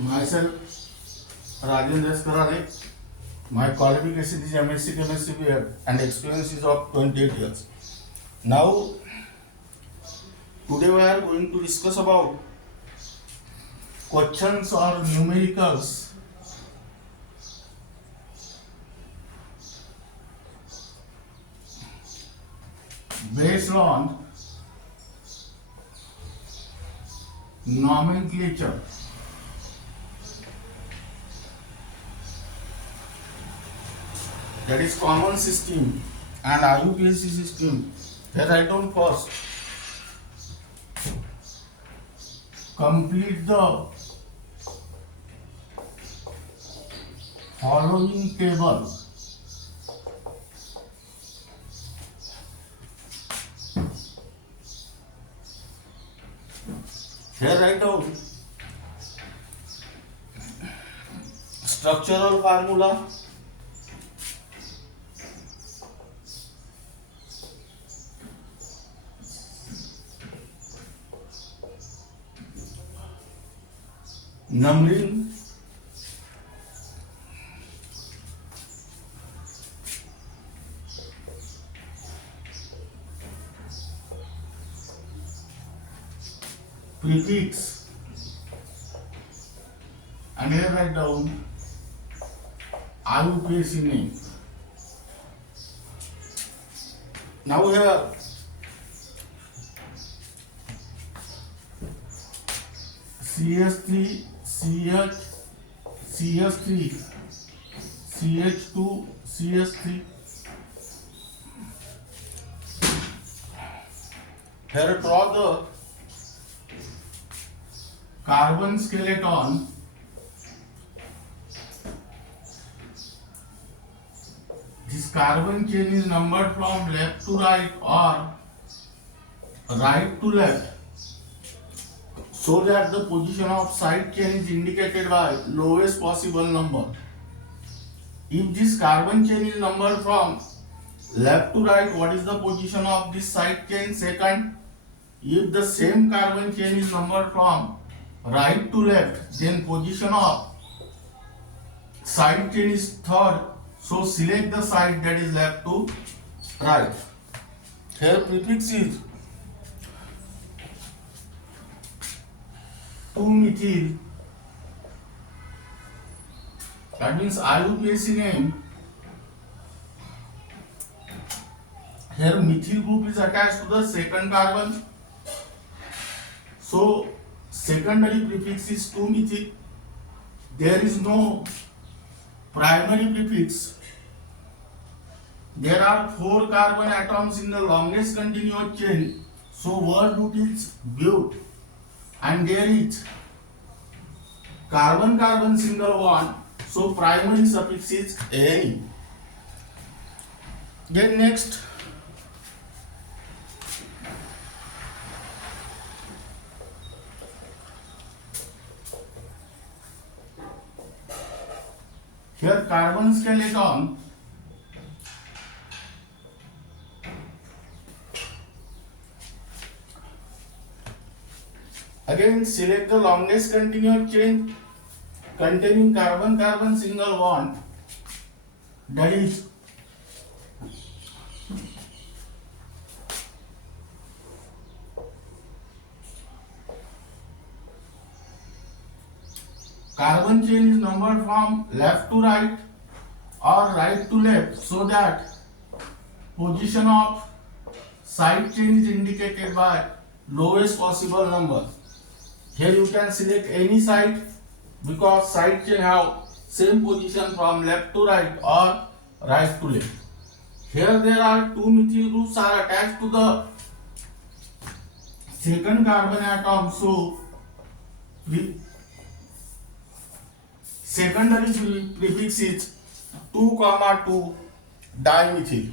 Myself, Rajendra Karare. My qualification is MSc Chemistry BEd and experience is of 28 years. Now, today we are going to discuss about questions or numericals based on nomenclature. That is common system and IUPAC system. Here write down first. Complete the following table. Here write down structural formula, numbering, prefix, and here write down IUPAC name. Now here CS3, CH, CS3, CH2, CS3. Here draw the carbon skeleton. This carbon chain is numbered from left to right or right to left, so that the position of side chain is indicated by lowest possible number. If this carbon chain is numbered from left to right, what is the position of this side chain? Second. If the same carbon chain is numbered from right to left, then position of side chain is third. So select the side that is left to right. Here prefix is 2-methyl. That means IUPAC name. Here methyl group is attached to the second carbon. So secondary prefix is 2-methyl. There is no primary prefix. There are 4 carbon atoms in the longest continuous chain. So word root is but. And there is carbon-carbon single bond. So primary suffix is any. Then next, here carbon skeleton. Again select the longest continuous chain containing carbon-carbon single bond, that is carbon chain is numbered from left to right or right to left, so that position of side chain is indicated by lowest possible number. Here you can select any side because side chain have same position from left to right or right to left. Here there are 2 methyl groups are attached to the second carbon atom. So secondary prefix is 2,2 dimethyl.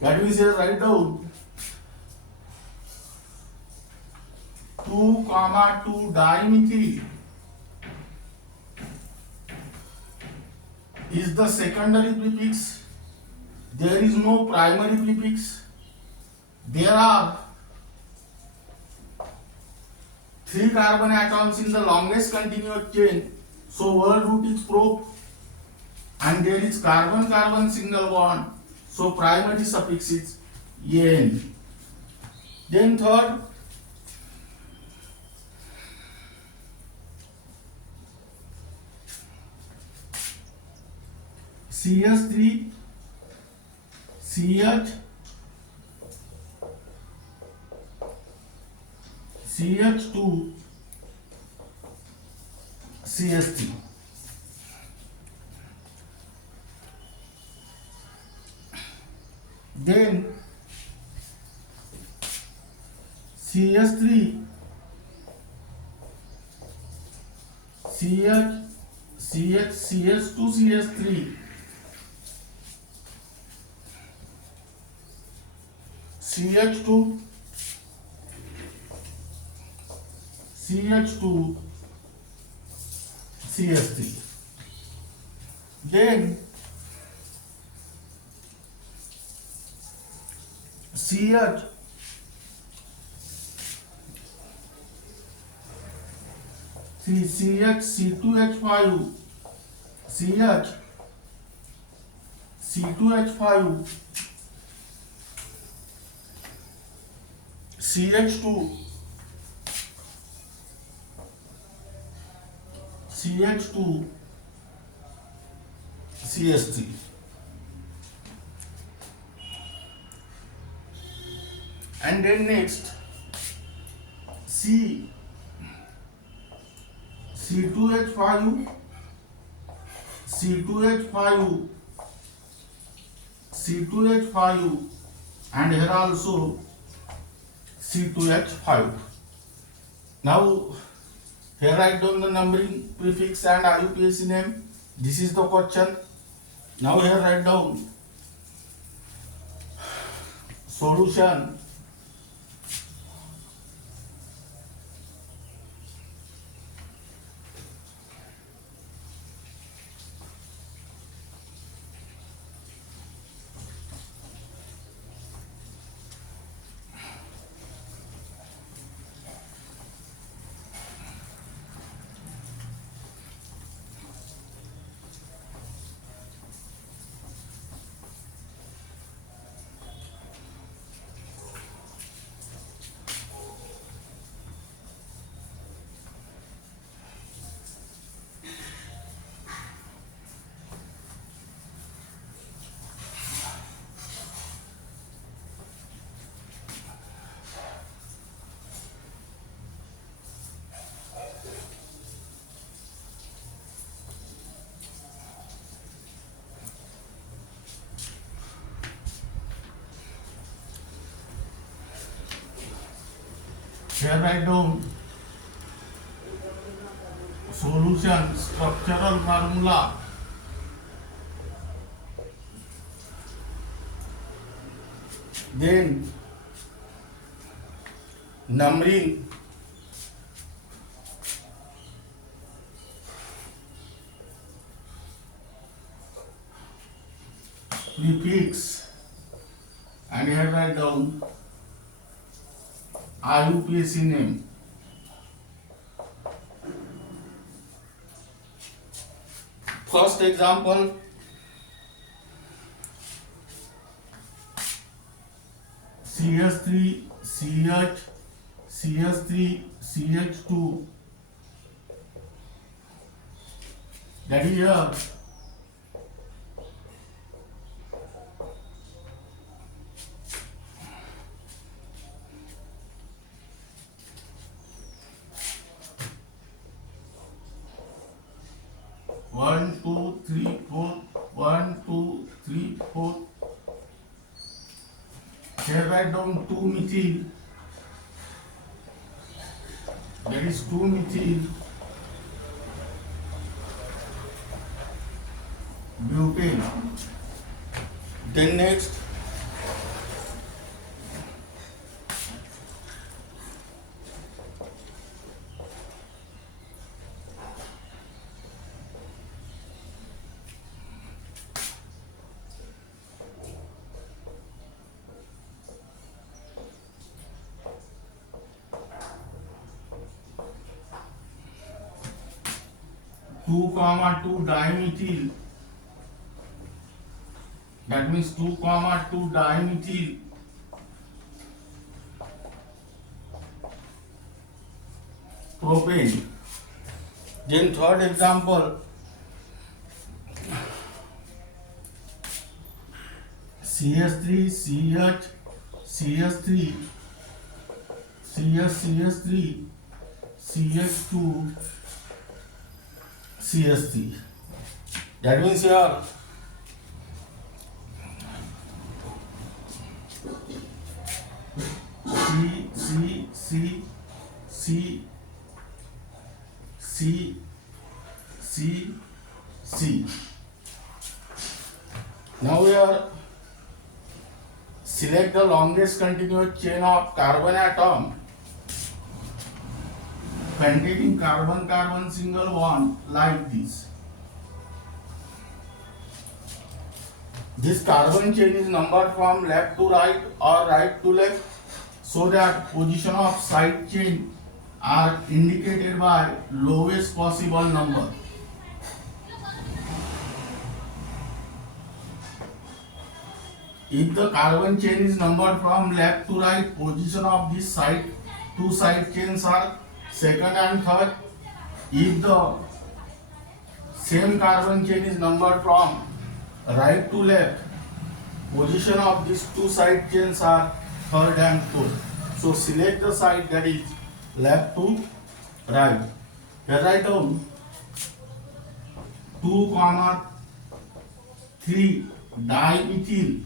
That means here write down 2,2 dimethyl is the secondary prefix. There is no primary prefix. There are 3 carbon atoms in the longest continuous chain. So word root is prop, and there is carbon-carbon single bond. So primary suffix is en. Then third, CH3, CH, CH2, CH3. Then CH3, CH, CH, CH2, CH3, CH2, CH2, CH3. Then CH, CH, C2H5, CH, C2H5, CH2, CH2, CH3. And then next C, C2H5, C2H5, C2H5, and here also C2H5. Now here write down the numbering prefix and IUPAC name. This is the question. Now here write down solution. Here write down solution, structural formula, then numbering, prefix, and here write down IUPAC name. First example, CH3, CH, CH3, CH2. That is here. One, two, three, four. 1, 2, 3, 4. Here write down 2-methyl. There is 2-methyl butane. Then next, 2, 2 dimethyl. That means 2, 2 dimethyl propane. Then third example, CH3, CH, CH3, CH3, CH2, CH3. That means here C. Now here select the longest continuous chain of carbon atom containing carbon-carbon single bond like this. This carbon chain is numbered from left to right or right to left so that position of side chain are indicated by lowest possible number. If the carbon chain is numbered from left to right, position of this side, two side chains are second and third. If the same carbon chain is numbered from right to left, position of these two side chains are third and fourth. So select the side that is left to right. Here write down 2, 3 dimethyl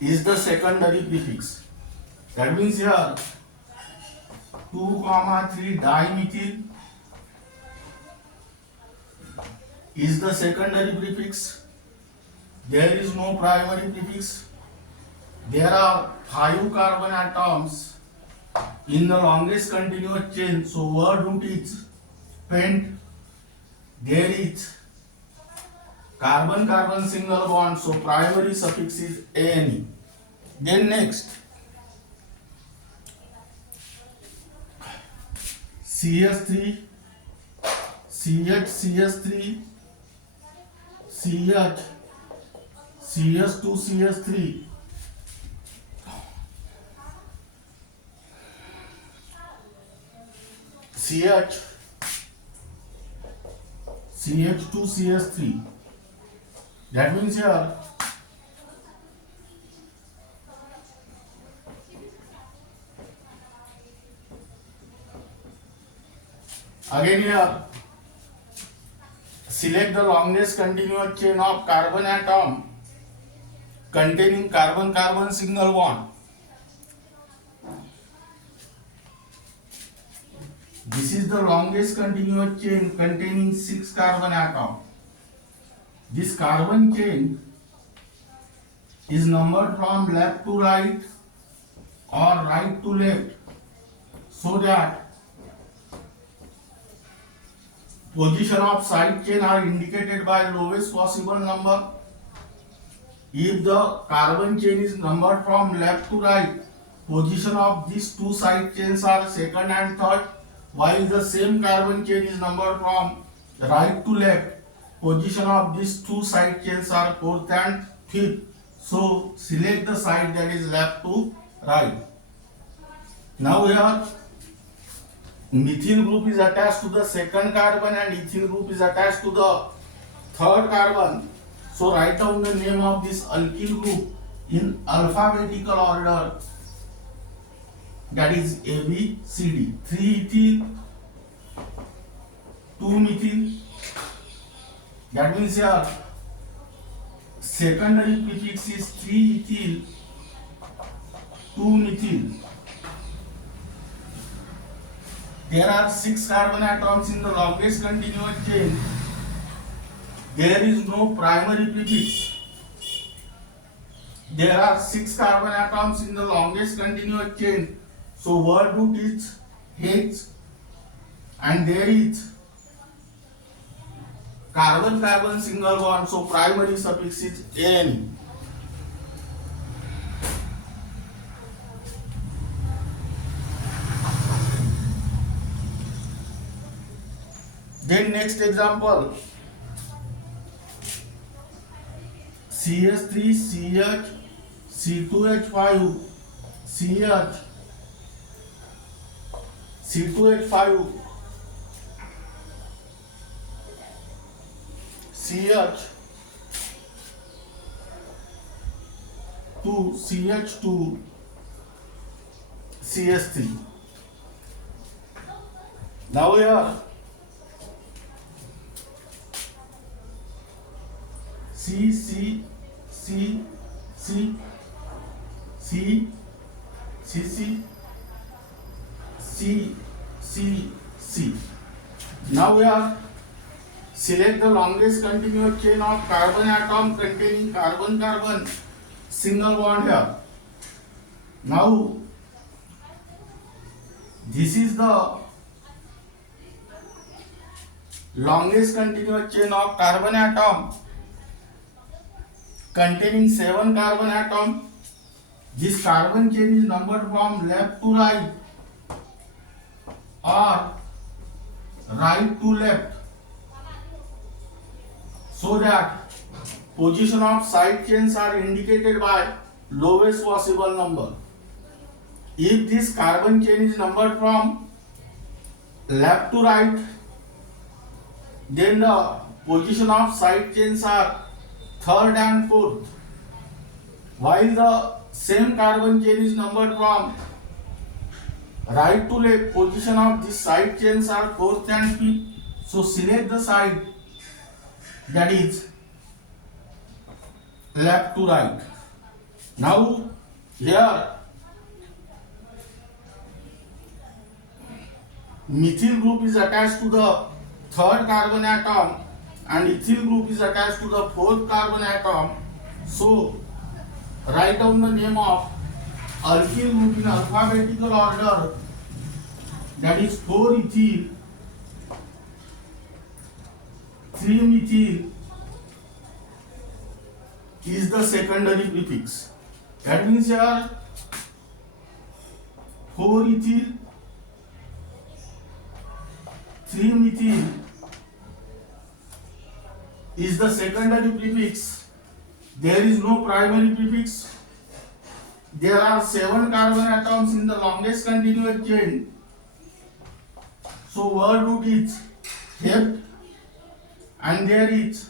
is the secondary prefix. That means here 2, 3 dimethyl is the secondary prefix. There is no primary prefix. There are 5 carbon atoms in the longest continuous chain. So word root is pent. There is carbon-carbon single bond. So primary suffix is ane. Then next CH3, CH3, CH, CH2, CH3, CH, CH2, CH3. That means here again here select the longest continuous chain of carbon atom containing carbon-carbon single bond. This is the longest continuous chain containing 6 carbon atoms. This carbon chain is numbered from left to right or right to left so that position of side chain are indicated by lowest possible number. If the carbon chain is numbered from left to right, position of these two side chains are second and third, while the same carbon chain is numbered from right to left, position of these two side chains are fourth and fifth. So select the side that is left to right. Now here methyl group is attached to the second carbon and ethyl group is attached to the third carbon. So write down the name of this alkyl group in alphabetical order, that is A, B, C, D. 3 ethyl, 2 methyl. That means here secondary prefix is 3 ethyl, 2 methyl. There are 6 carbon atoms in the longest continuous chain. There is no primary prefix. There are 6 carbon atoms in the longest continuous chain. So word root is H and there is carbon-carbon single bond. So primary suffix is N. Then next example, CH3 CH C2H5 CH C2H5 CH 2 CH2 CH3. Now here C C C C C C C C C C. Now we are select the longest continuous chain of carbon atom containing carbon-carbon single bond here. Now this is the longest continuous chain of carbon atom containing 7 carbon atom. This carbon chain is numbered from left to right or right to left, so that position of side chains are indicated by lowest possible number. If this carbon chain is numbered from left to right, then the position of side chains are third and fourth, while the same carbon chain is numbered from right to left, position of these side chains are fourth and fifth. So select the side that is left to right. Now here methyl group is attached to the third carbon atom and ethyl group is attached to the fourth carbon atom. So write down the name of alkyl group in alphabetical order, that is 4-ethyl, 3-methyl is the secondary prefix. That means here 4-ethyl, 3-methyl is the secondary prefix. There is no primary prefix. There are 7 carbon atoms in the longest continuous chain. So word root is left and there is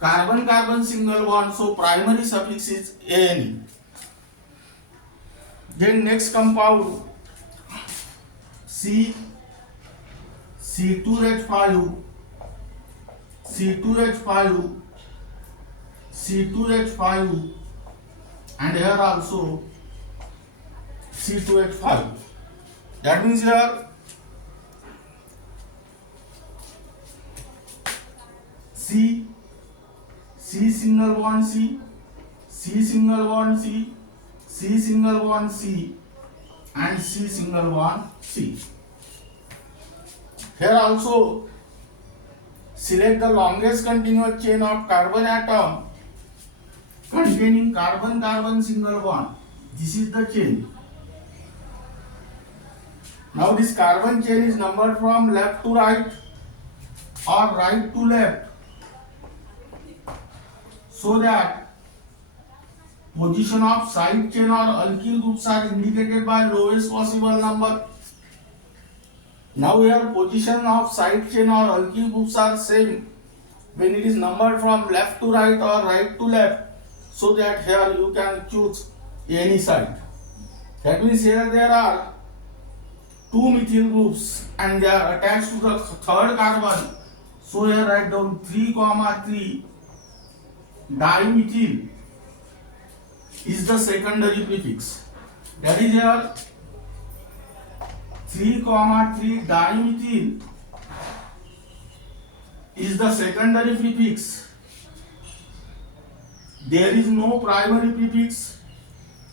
carbon-carbon single bond. So primary suffix is Ane. Then next compound C2H5 C2H5 C2H5 and here also C2H5. That means here C single bond C single bond C single bond C and C single bond C. Here also select the longest continuous chain of carbon atom containing carbon-carbon single bond. This is the chain. Now this carbon chain is numbered from left to right or right to left, so that position of side chain or alkyl groups are indicated by lowest possible number. Now here position of side chain or alkyl groups are same when it is numbered from left to right or right to left, so that here you can choose any side. That means here there are 2 methyl groups and they are attached to the third carbon. So here write down 3,3 dimethyl is the secondary prefix. That is here 3,3 dimethyl is the secondary prefix. There is no primary prefix.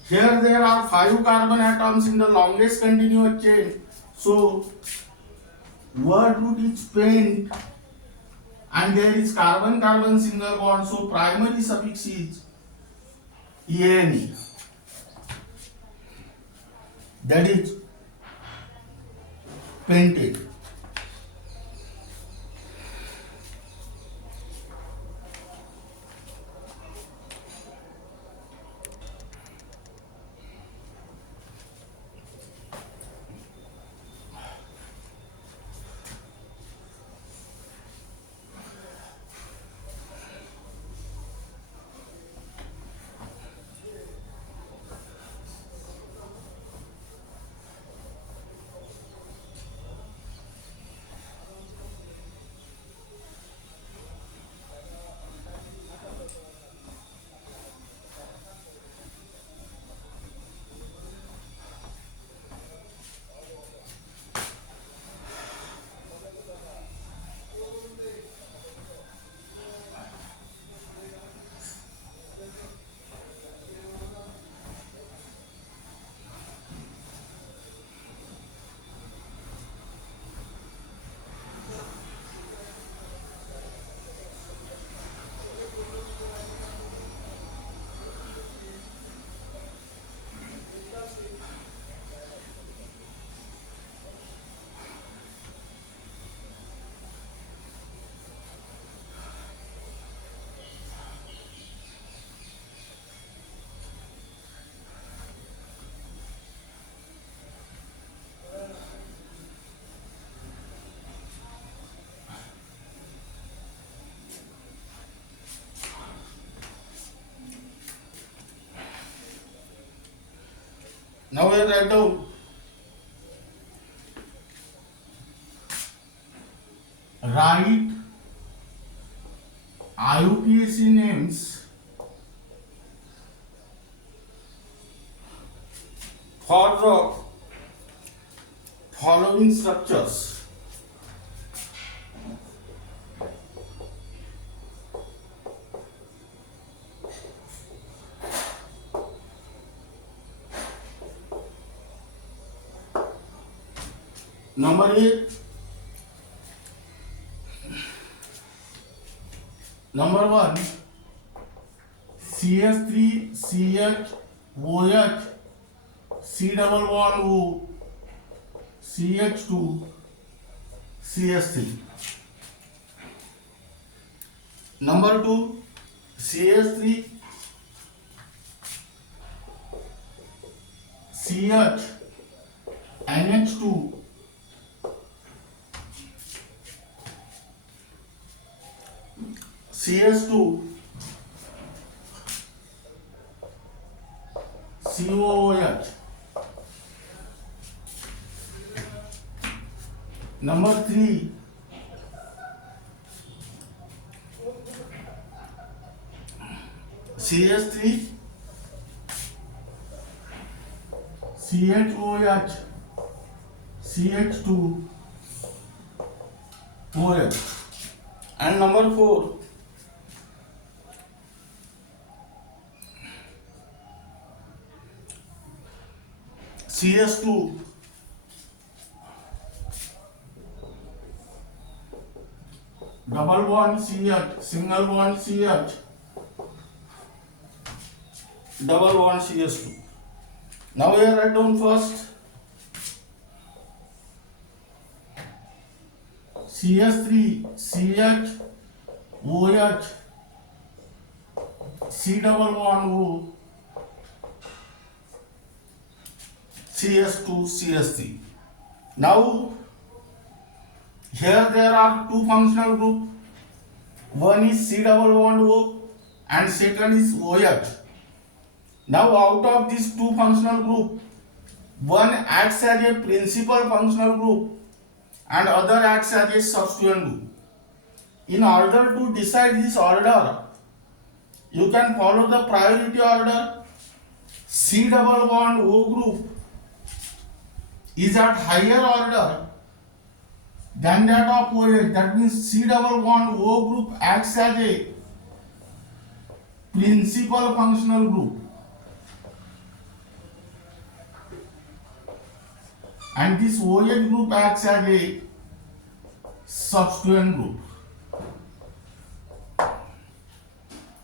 Here there are 5 carbon atoms in the longest continuous chain. So word root is pent and there is carbon-carbon single bond. So primary suffix is Ane. That is pentate. Now we write down write IUPAC names for the following structures. Number 8, number 1, CS3 CH OH C double bond O CH2 CS3. Number 2, CS3 CH NH2 CS2 COOH. Number 3, CS3 CHOH CH2 OH. And number 4, CS2 double bond CH single bond CH double bond CS2. Now we write down first CS3 CH OH C double bond O CS2 CS3. Now here there are two functional group. One is C double bond O and second is OH. Now out of these two functional group, one acts as a principal functional group and other acts as a substituent group. In order to decide this order, you can follow the priority order. C double bond O group is at higher order than that of OH. That means C double bond O group acts as a principal functional group and this OH group acts as a substituent group.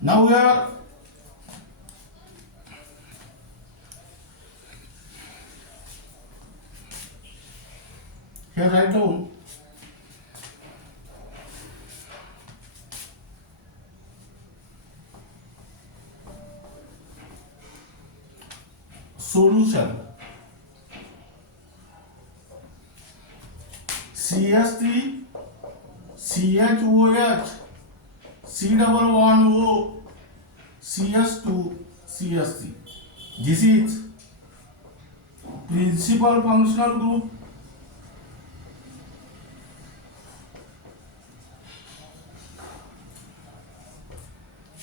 Now we are here write down solution. CS3 CHOH C double bond O CS2 CS3. This is principal functional group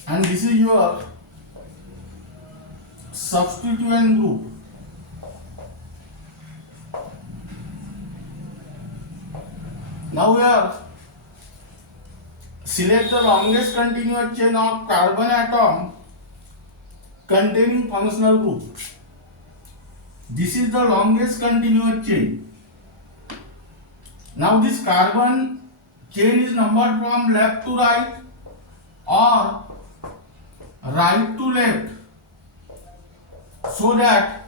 and this is your substituent group. Now we are select the longest continuous chain of carbon atom containing functional group. This is the longest continuous chain. Now this carbon chain is numbered from left to right or right to left, so that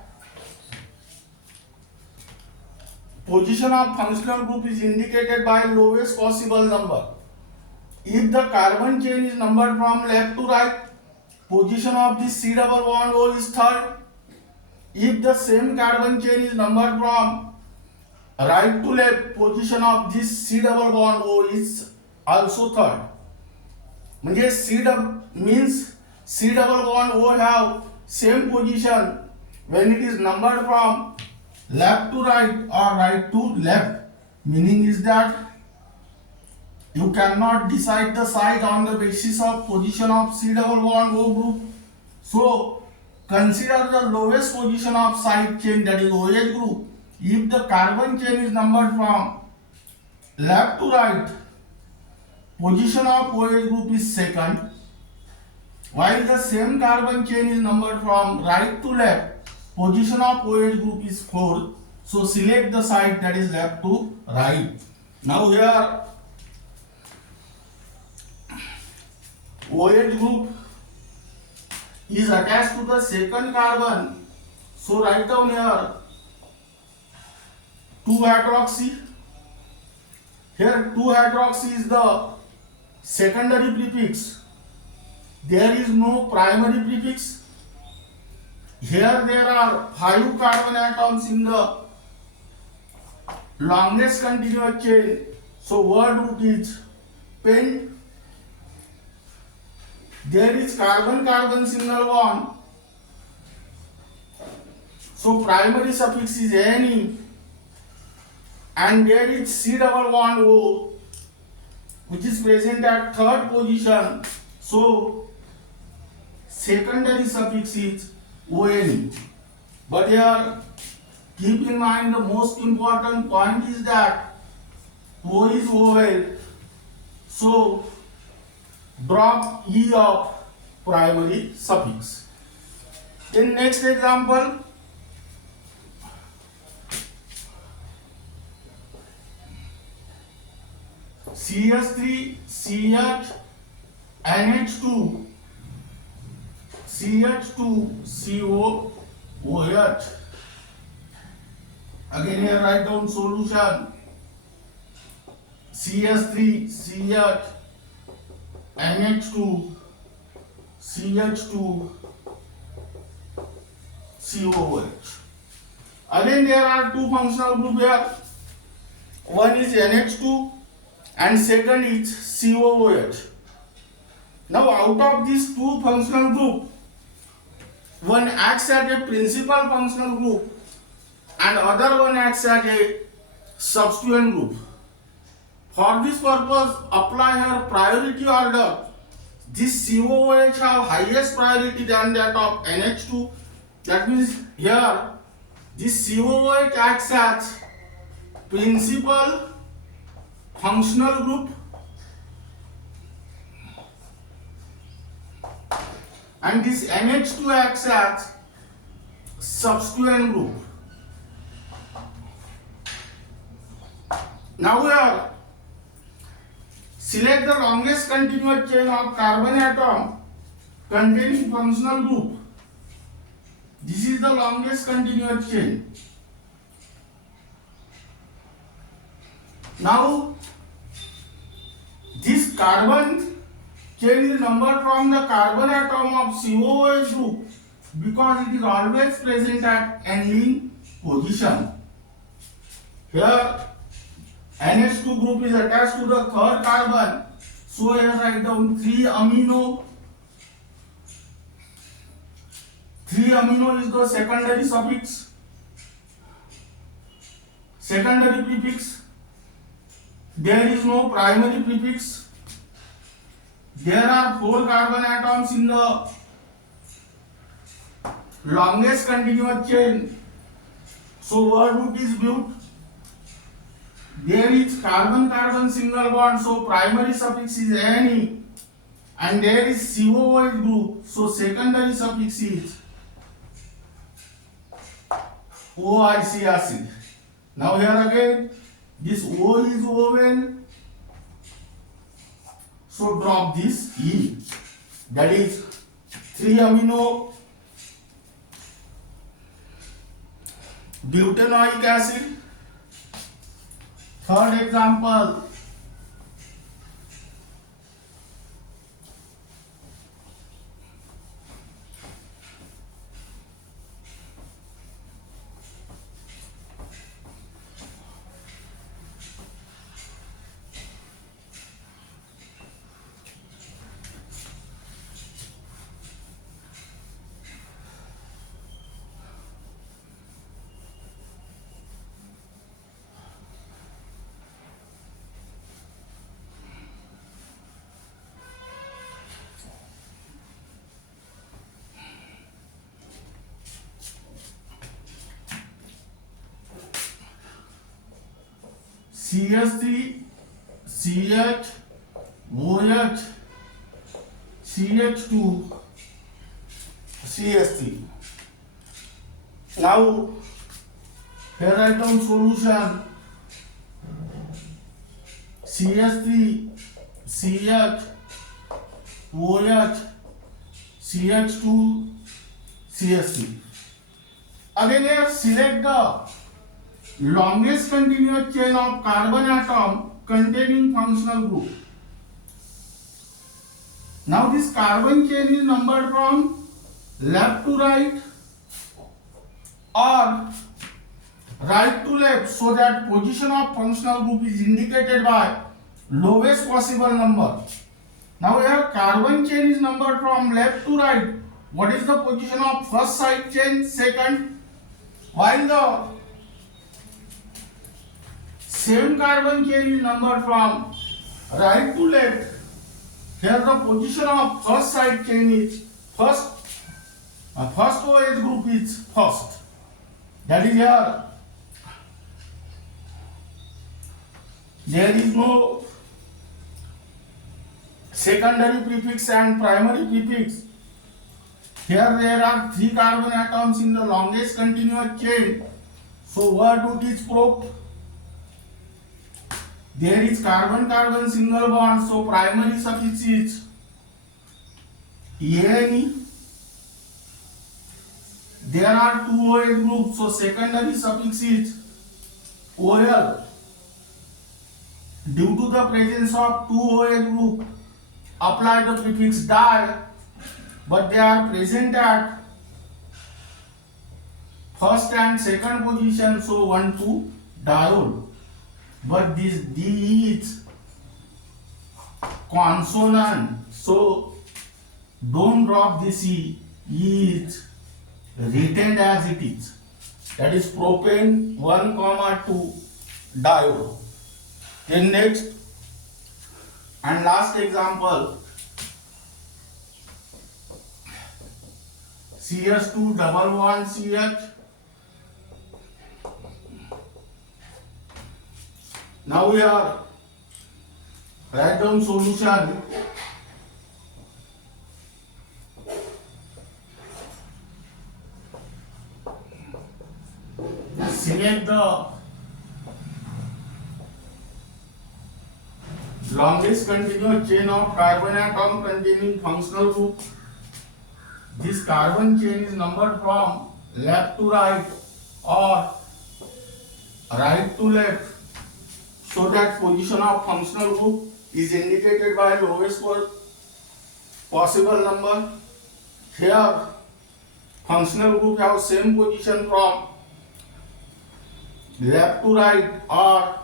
position of functional group is indicated by lowest possible number. If the carbon chain is numbered from left to right, position of this C double bond O is third. If the same carbon chain is numbered from right to left, position of this C double bond O is also third. म्हणजे C double bond O have same position when it is numbered from left to right or right to left, meaning is that you cannot decide the site on the basis of position of C double bond O group. So consider the lowest position of side chain, that is OH group. If the carbon chain is numbered from left to right, position of OH group is second, while the same carbon chain is numbered from right to left, position of OH group is fourth. So select the side that is left to right. Now here OH group is attached to the second carbon. So write down here 2-hydroxy. Here 2-hydroxy is the secondary prefix. There is no primary prefix. Here there are 5 carbon atoms in the longest continuous chain. So word root is pent. There is carbon-carbon single bond. So primary suffix is Ne, and there is C double bond O, which is present at third position. So secondary suffix is ONE. But here keep in mind the most important point is that O is vowel. So drop E of primary suffix. In next example, CH3 CH NH2 CH2 CO OH. Again here write down solution. CH3 CH NH2 CH2 COOH. Again there are two functional groups here. One is NH2 and second is COOH. Now out of these two functional groups, one acts as a principal functional group and other one acts as a substituent group. For this purpose, apply here priority order. This COOH have highest priority than that of NH2. That means here this COOH acts as principal functional group and this NH2 acts as substituent group. Now here select the longest continuous chain of carbon atom containing functional group. This is the longest continuous chain. Now this carbon chain is numbered from the carbon atom of COOH group because it is always present at aniline position. Here NH2 group is attached to the third carbon. So here write down 3 amino. 3 amino is the secondary suffix. Secondary prefix. There is no primary prefix. There are 4 carbon atoms in the longest continuous chain. So word root is but. There is carbon-carbon single bond, so primary suffix is Ne, and there is COOH group, so secondary suffix is OIC acid. Now here again, this O is vowel, so drop this E. That is 3 amino butanoic acid. Third example, CH3, CH, OH, CH2, CH3. Now here write down solution. CH3, CH, OH, CH2, CH3. Again here select the longest continuous chain of carbon atom containing functional group. Now this carbon chain is numbered from left to right or right to left, so that position of functional group is indicated by lowest possible number. Now here carbon chain is numbered from left to right. What is the position of first side chain? Second. While the same carbon chain is numbered from right to left, here the position of first side chain is first. First OH group is first. That is here. There is no secondary prefix and primary prefix. Here there are 3 carbon atoms in the longest continuous chain. So word root is prop. There is carbon-carbon single bond. So primary suffix is ane. There are 2 OH groups. So secondary suffix is ol. Due to the presence of 2 OH group, apply the prefix di, but they are present at first and second position, so 1, 2 diol. But this D is consonant, so don't drop this E. E is retained as it is. That is propane 1, 2 diol. Then next and last example, CH2 double bond CH. Now we are write down solution. Select the longest continuous chain of carbon atom containing functional group. This carbon chain is numbered from left to right or right to left, so that position of functional group is indicated by lowest possible number. Here functional group have same position from left to right or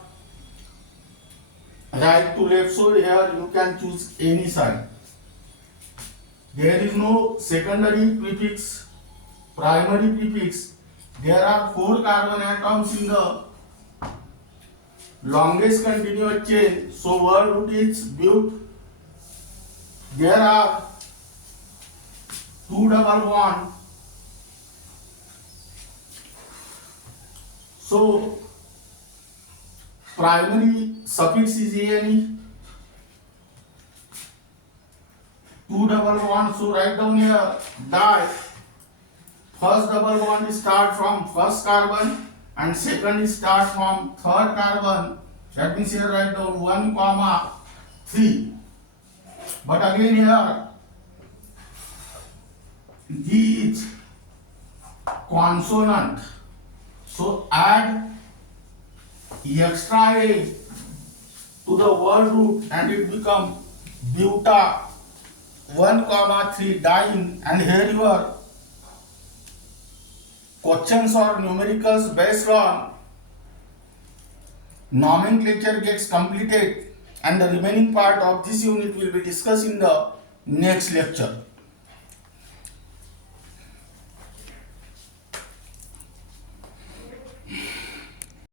right to left, so here you can choose any side. There is no secondary prefix, primary prefix. There are 4 carbon atoms in the longest continuous chain, so word root is but. There are 2 double bond, so primary suffix is ane. 2 double bond, so write down here di. First double bond is start from first carbon and second is start from third carbon. That means here write down 1, 3. But again here D is consonant, so add extra A to the word root and it become buta 1, 3 diene, and here your questions or numericals based on nomenclature gets completed, and the remaining part of this unit will be discussed in the next lecture.